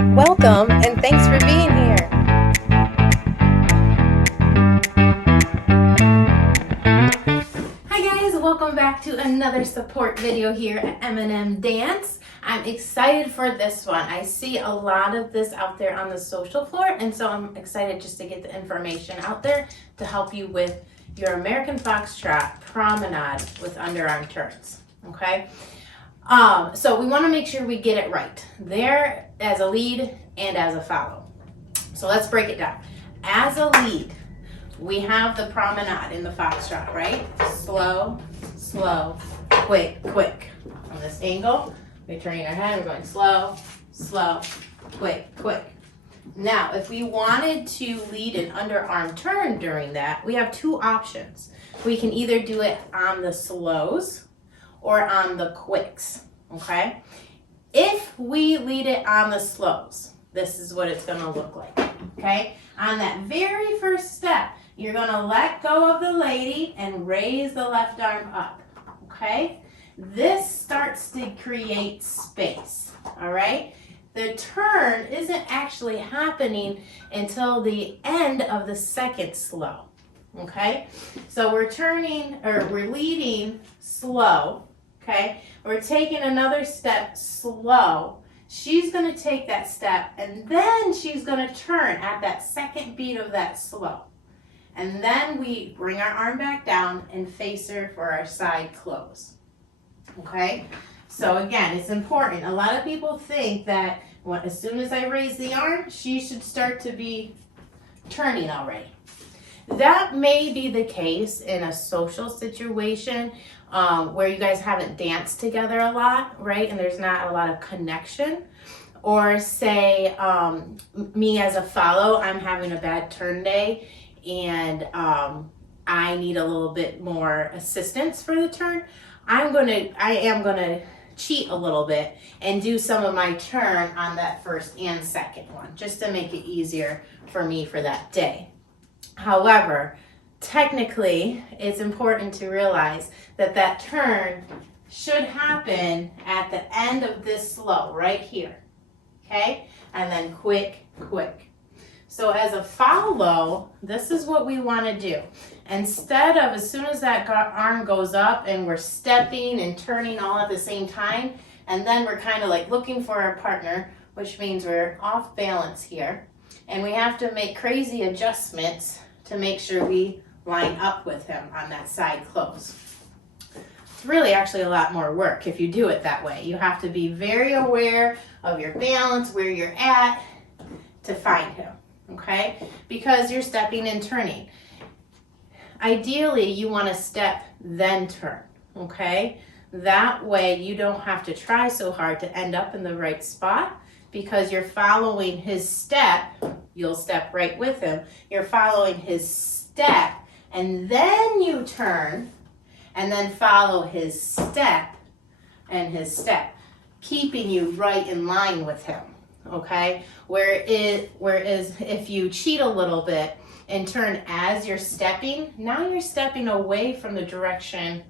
Welcome and thanks for being here. Hi guys, welcome back to another support video here at M&M Dance. I'm excited for this one. I see a lot of this out there on the social floor, and so I'm excited just to get the information out there to help you with your American Foxtrot Promenade with underarm turns, okay? So we want to make sure we get it right there as a lead and as a follow. So let's break it down. As a lead, we have the promenade in the Foxtrot, right? Slow, slow, quick, quick. From this angle, we're turning our head, we're going slow, slow, quick, quick. Now, if we wanted to lead an underarm turn during that, we have two options. We can either do it on the slows or on the quicks, okay? If we lead it on the slows, this is what it's gonna look like, okay? On that very first step, you're gonna let go of the lady and raise the left arm up, okay? This starts to create space, all right? The turn isn't actually happening until the end of the second slow, okay? So we're leading slow, okay? We're taking another step slow. She's gonna take that step and then she's gonna turn at that second beat of that slow. And then we bring our arm back down and face her for our side close, okay? So again, it's important. A lot of people think that as soon as I raise the arm, she should start to be turning already. That may be the case in a social situation where you guys haven't danced together a lot, right? And there's not a lot of connection. Or say me as a follow, I'm having a bad turn day and I need a little bit more assistance for the turn. I am gonna cheat a little bit and do some of my turn on that first and second one, just to make it easier for me for that day. However, technically, it's important to realize that that turn should happen at the end of this slow, right here, okay? And then quick, quick. So as a follow, this is what we want to do. Instead of as soon as that arm goes up and we're stepping and turning all at the same time, and then we're kind of like looking for our partner, which means we're off balance here, and we have to make crazy adjustments to make sure we line up with him on that side close. It's really actually a lot more work if you do it that way. You have to be very aware of your balance, where you're at to find him, okay? Because you're stepping and turning. Ideally, you want to step, then turn, okay? That way you don't have to try so hard to end up in the right spot because you're following his step. You'll step right with him. You're following his step, and then you turn, and then follow his step and his step, keeping you right in line with him, okay? Whereas if you cheat a little bit and turn as you're stepping, now you're stepping away from the direction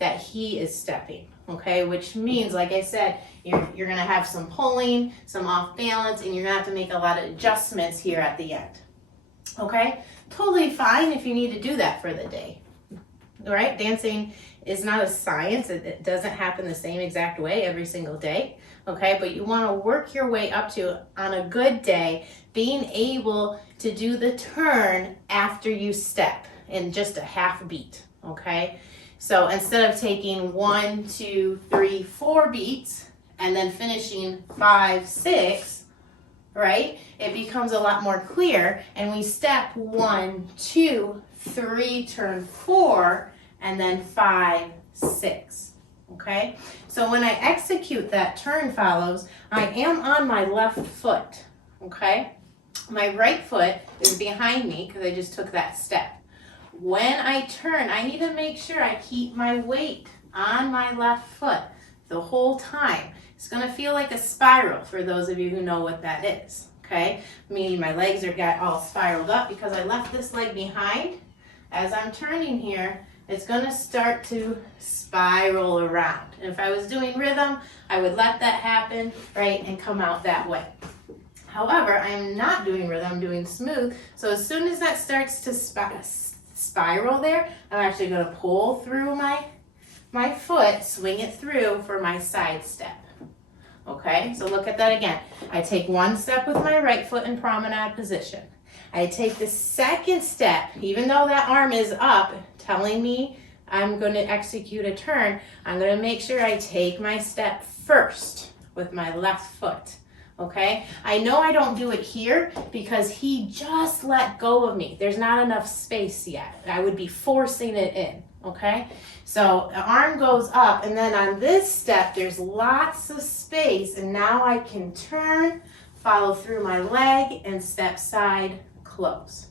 that he is stepping, okay? Which means, like I said, you're gonna have some pulling, some off balance, and you're gonna have to make a lot of adjustments here at the end, okay? Totally fine if you need to do that for the day, all right? Dancing is not a science. It doesn't happen the same exact way every single day, okay? But you wanna work your way up to, on a good day, being able to do the turn after you step in just a half beat, okay? So instead of taking 1, 2, 3, 4 beats and then finishing 5, 6, right? It becomes a lot more clear, and we step 1, 2, 3, turn 4, and then 5, 6, okay? So when I execute that turn follows, I am on my left foot, okay? My right foot is behind me because I just took that step. When I turn, I need to make sure I keep my weight on my left foot the whole time. It's gonna feel like a spiral for those of you who know what that is, okay? Meaning my legs got all spiraled up because I left this leg behind. As I'm turning here, it's gonna start to spiral around. And if I was doing rhythm, I would let that happen, right, and come out that way. However, I am not doing rhythm, I'm doing smooth. So as soon as that starts to spiral there, I'm actually gonna pull through my foot, swing it through for my side step. Okay, so look at that again. I take one step with my right foot in promenade position. I take the second step, even though that arm is up, telling me I'm going to execute a turn, I'm going to make sure I take my step first with my left foot. Okay, I know I don't do it here because he just let go of me. There's not enough space yet. I would be forcing it in. Okay, so the arm goes up, and then on this step, there's lots of space, and now I can turn, follow through my leg, and step side, close.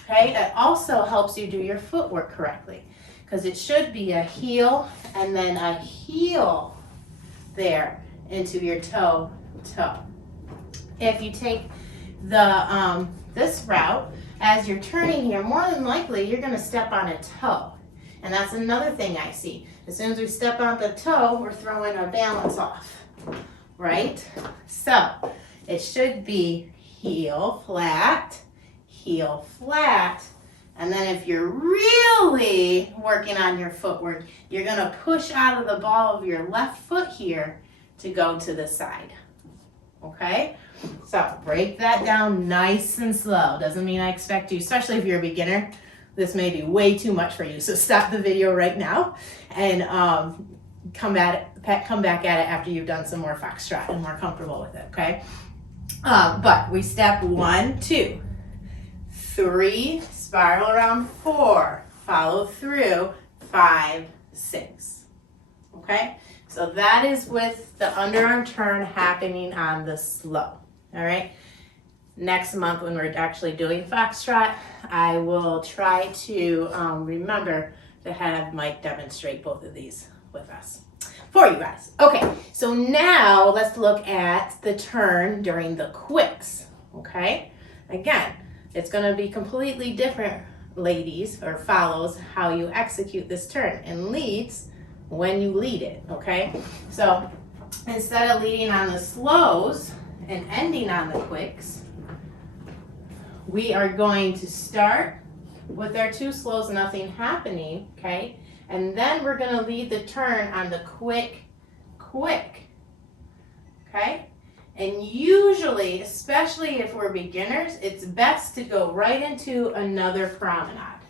Okay, it also helps you do your footwork correctly, because it should be a heel, and then a heel there into your toe. If you take the this route, as you're turning here, more than likely, you're gonna step on a toe. And that's another thing I see. As soon as we step on the toe, we're throwing our balance off, right? So it should be heel, flat, and then if you're really working on your footwork, you're gonna push out of the ball of your left foot here to go to the side, okay? So break that down nice and slow. Doesn't mean I expect you, especially if you're a beginner, this may be way too much for you, so stop the video right now and come back at it after you've done some more foxtrot and more comfortable with it, okay? But we step 1, 2, 3, spiral around 4, follow through 5, 6, okay? So that is with the underarm turn happening on the slow, all right? Next month when we're actually doing foxtrot, I will try to remember to have Mike demonstrate both of these with us for you guys. Okay, so now let's look at the turn during the quicks, okay? Again, it's gonna be completely different, ladies, or follows how you execute this turn, and leads when you lead it, okay? So instead of leading on the slows and ending on the quicks, we are going to start with our 2 slows, nothing happening, okay? And then we're gonna lead the turn on the quick, okay? And usually, especially if we're beginners, it's best to go right into another promenade,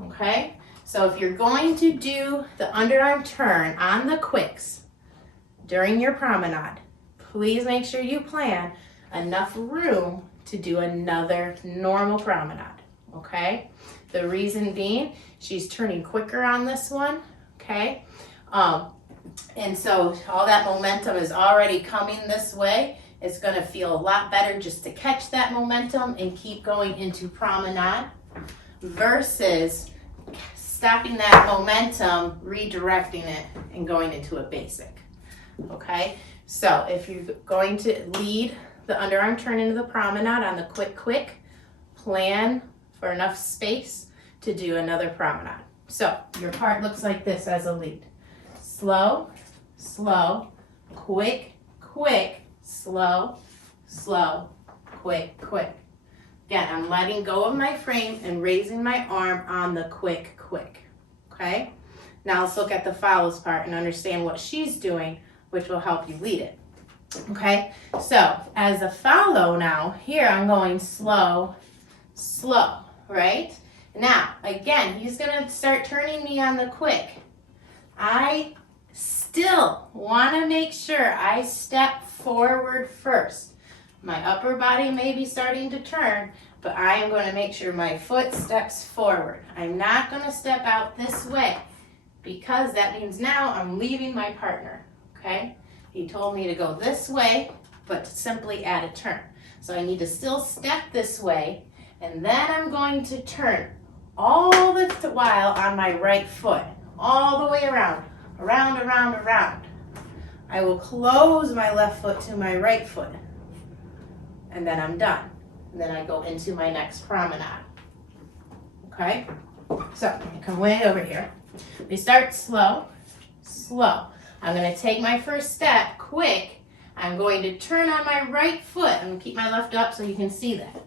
okay? So if you're going to do the underarm turn on the quicks during your promenade, please make sure you plan enough room to do another normal promenade, okay? The reason being, she's turning quicker on this one, okay? And so all that momentum is already coming this way. It's gonna feel a lot better just to catch that momentum and keep going into promenade versus stopping that momentum, redirecting it, and going into a basic, okay? So if you're going to lead the underarm turn into the promenade on the quick, plan for enough space to do another promenade. So your part looks like this as a lead. Slow, quick, slow, quick. Again, I'm letting go of my frame and raising my arm on the quick, okay? Now let's look at the follows part and understand what she's doing, which will help you lead it. Okay, so as a follow now, here I'm going slow, right? Now, again, he's gonna start turning me on the quick. I still wanna make sure I step forward first. My upper body may be starting to turn, but I am gonna make sure my foot steps forward. I'm not gonna step out this way because that means now I'm leaving my partner, okay? He told me to go this way, but to simply add a turn. So I need to still step this way, and then I'm going to turn all the while on my right foot, all the way around. I will close my left foot to my right foot, and then I'm done. And then I go into my next promenade, okay? So you come way over here. We start slow. I'm gonna take my first step quick. I'm going to turn on my right foot. I'm going to keep my left up so you can see that.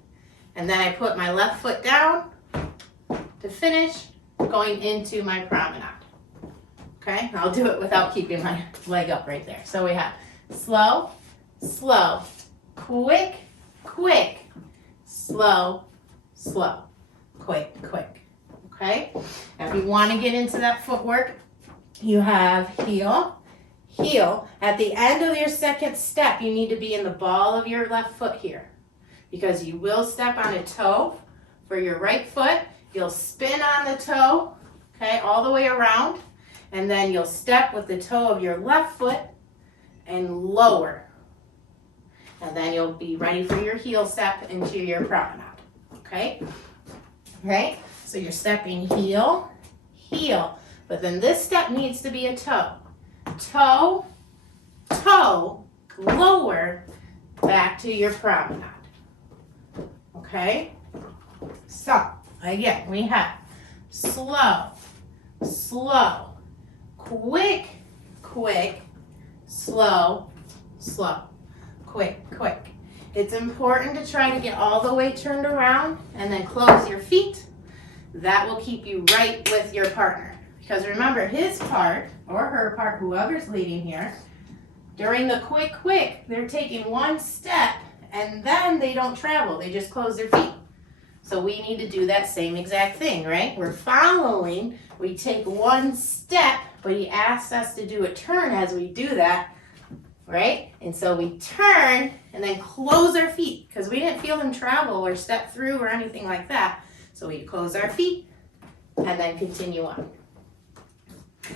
And then I put my left foot down to finish going into my promenade. Okay, I'll do it without keeping my leg up right there. So we have slow, slow, quick, quick, slow, slow, quick, quick. Okay, now if you want to get into that footwork, you have heel, heel. At the end of your second step, you need to be in the ball of your left foot here, because you will step on a toe for your right foot. You'll spin on the toe, okay, all the way around. And then you'll step with the toe of your left foot and lower. And then you'll be ready for your heel step into your promenade. Okay? Right? So you're stepping heel, heel. But then this step needs to be a toe. Toe, toe, lower, back to your promenade. Okay? So, again, we have slow, slow, quick, quick, slow, slow, quick, quick. It's important to try to get all the way turned around and then close your feet. That will keep you right with your partner. Because remember, his part or her part, whoever's leading here, during the quick, quick, they're taking one step and then they don't travel. They just close their feet. So we need to do that same exact thing, right? We're following, we take one step, but he asks us to do a turn as we do that, right? And so we turn and then close our feet because we didn't feel him travel or step through or anything like that. So we close our feet and then continue on.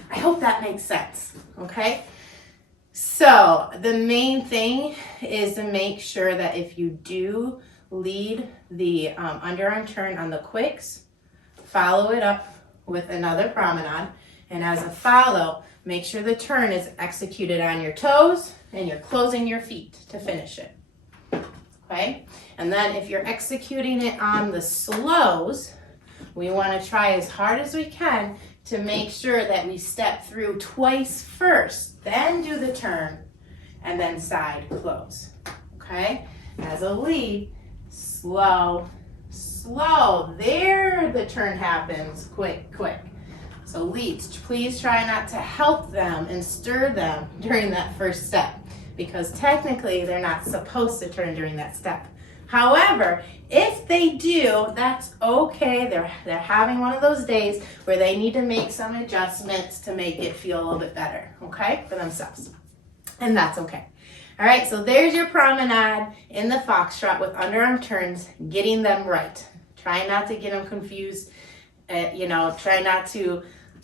I hope that makes sense, okay? So the main thing is to make sure that if you do lead the underarm turn on the quicks, follow it up with another promenade, and as a follow, make sure the turn is executed on your toes and you're closing your feet to finish it. Okay? And then if you're executing it on the slows, we want to try as hard as we can to make sure that we step through twice first, then do the turn, and then side close. Okay? As a lead, slow, slow. There the turn happens. Quick, quick. So leads, please try not to help them and stir them during that first step, because technically they're not supposed to turn during that step. However, if they do, that's okay. They're having one of those days where they need to make some adjustments to make it feel a little bit better, okay, for themselves. And that's okay. All right, so there's your promenade in the foxtrot with underarm turns, getting them right. Try not to get them confused. Try not to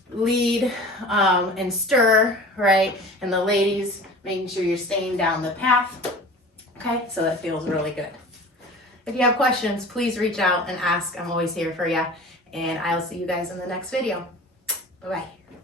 lead and stir, right? And the ladies, making sure you're staying down the path. Okay, so that feels really good. If you have questions, please reach out and ask. I'm always here for you. And I'll see you guys in the next video. Bye-bye.